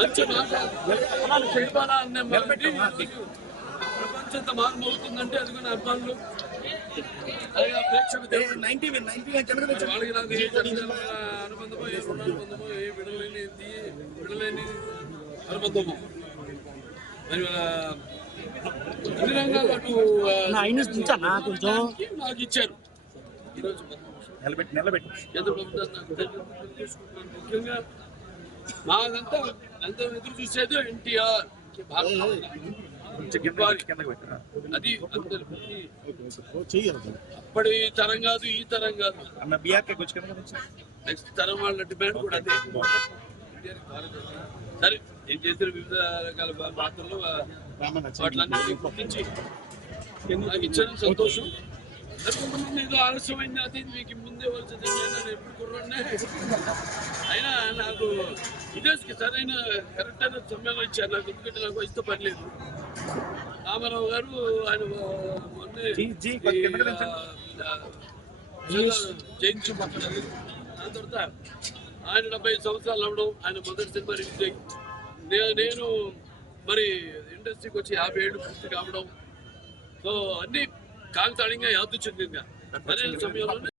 మంచి మాట శిల్పాలన్నీ ప్రపంచంతో మారుమవుతుందంటే అది కూడా అభిమానులు వాళ్ళకి నాకు ఏ అనుబంధమో ఏ రుణానుబంధమో ఏ విడలేని అనుబంధము మరి అన్ని రంగాలు అటు నాకు ఇచ్చారు. ఈరోజు కేంద్ర ప్రభుత్వాన్ని ముఖ్యంగా మాదంతా ఎంత ఎదురు చూసేది ఎన్టీఆర్ అది అప్పటి తరం కాదు, ఈ తరం కాదు, నెక్స్ట్ తరం వాళ్ళ డిమాండ్ కూడా అదే. సరే ఏం చేసిన వివిధ రకాల పాత్రలు వాటిలన్నింటినీ గుర్తించి నాకు ఇచ్చాను, సంతోషం. కొంతమంది ఏదో ఆలస్యమైంది, అది మీకు ముందే వచ్చింది, నేను ఎప్పుడు కుర్రాన్నే అయినా నాకు ఇదే సరైన కరెక్ట్ అయిన సమయంలో ఇచ్చారు నాకు. ఎందుకంటే నాకు వయసుతో పని లేదు. రామారావు గారు ఆయన జయంతి పక్కన దాని తర్వాత ఆయన 70 సంవత్సరాలు అవడం, ఆయన మొదటి సినిమా రిలీజ్ అయ్యి నేను మరి ఇండస్ట్రీకి వచ్చి 50 ఏళ్ళు పూర్తి కావడం, సో అన్ని కాంతాళంగా యాదృచ్ఛికంగా సరైన సమయంలో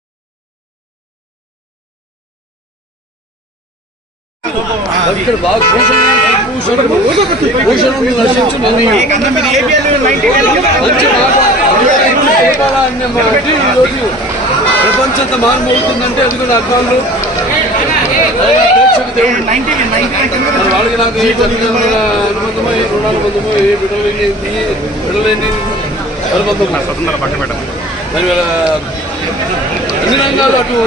ప్రపంచంతో మారుమవుతుందంటే అది కూడా అభిమానులు వాళ్ళకి నాకు ఏ అనుబంధమో ఏ రుణానుబంధమో ఏ విడలేని అనుబంధం మరి అన్ని రంగాలు అటు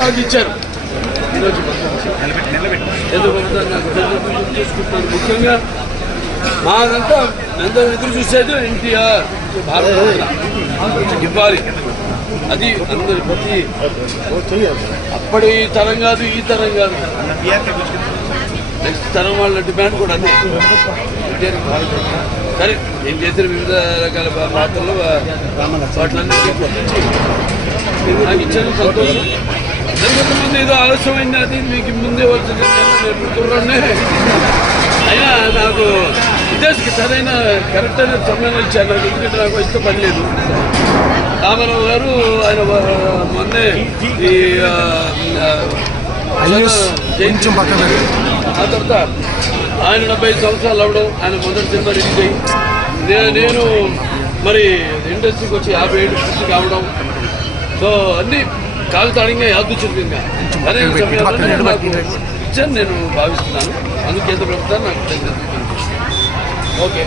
నాకు ఇచ్చారు. ఈరోజు కేంద్ర ప్రభుత్వాన్ని నాకు చేసుకుంటున్నాను. ముఖ్యంగా మాదంతా ఎంత ఎదురు చూసేది ఎన్టీఆర్ ఇవ్వాలి. అది అందరి ప్రతి అప్పటి తరం కాదు, ఈ తరం కాదు, నెక్స్ట్ తరం వాళ్ళ డిమాండ్ కూడా అదే. సరే ఏం చేసిన వివిధ రకాల పాత్రలు వాటిలన్నింటినీ గుర్తించి నాకు ఇచ్చాను, సంతోషం. కొంతమంది ఏదో ఆలస్యమైంది, అది మీకు ముందే వచ్చింది, నేను కుర్రాన్నే అయినా నాకు ఇదే సరైన కరెక్ట్ అయిన సమయంలో ఇచ్చారు నాకు. ఎందుకంటే నాకు వయసుతో పని లేదు. రామారావు గారు ఆయన మొన్నే ఈ జయంతి పక్కన ఆ తర్వాత ఆయన 70 సంవత్సరాలు అవడం, ఆయన మొదటి సినిమా రిలీజ్ అయ్యి నేను మరి ఇండస్ట్రీకి వచ్చి 50 ఏళ్ళు పూర్తి కావడం, సో అన్ని కాలుతాళంగా యాదృచ్ఛికంగా సరైన సమయంలో నాకు ఇచ్చాను నేను భావిస్తున్నాను. అందుకు కేంద్ర ప్రభుత్వాన్ని నాకు ఓకే.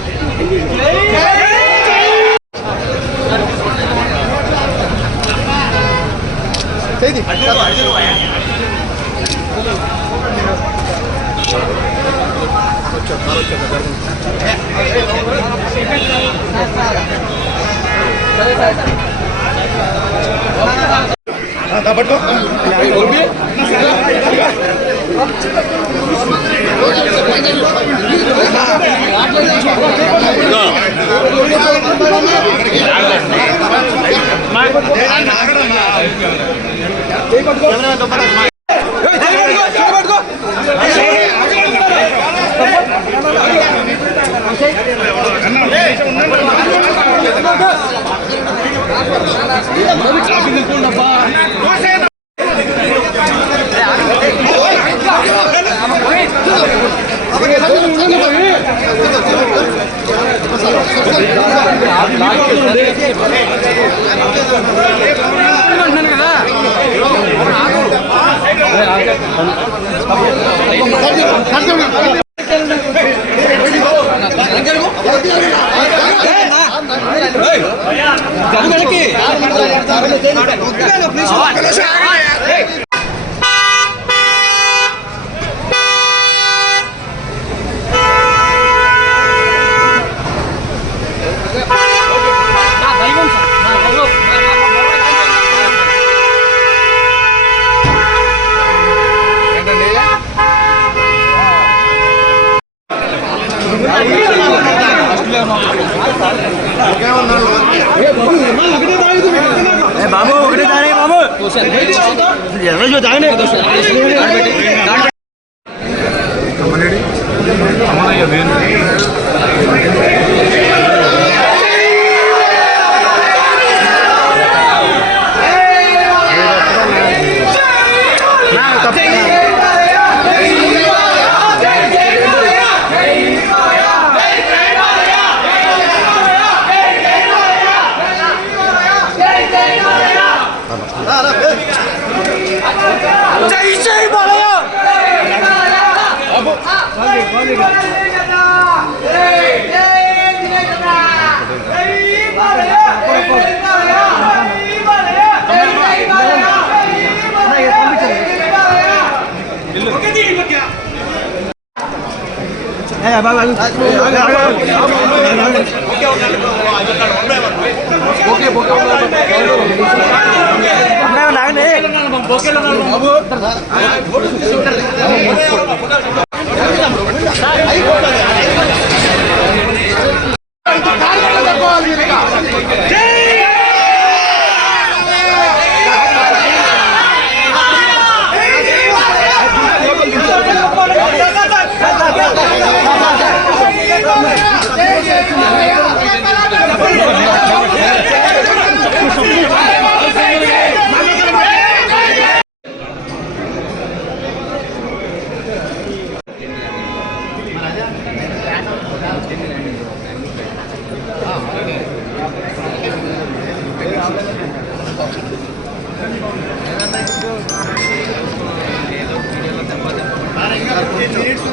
बाबू बाबू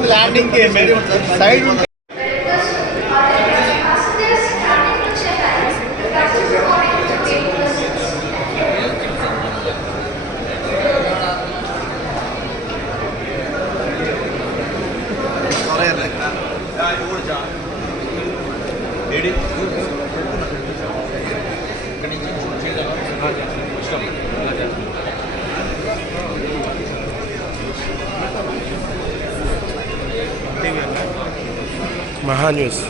लैंडिंग के साइड महा न्यूज़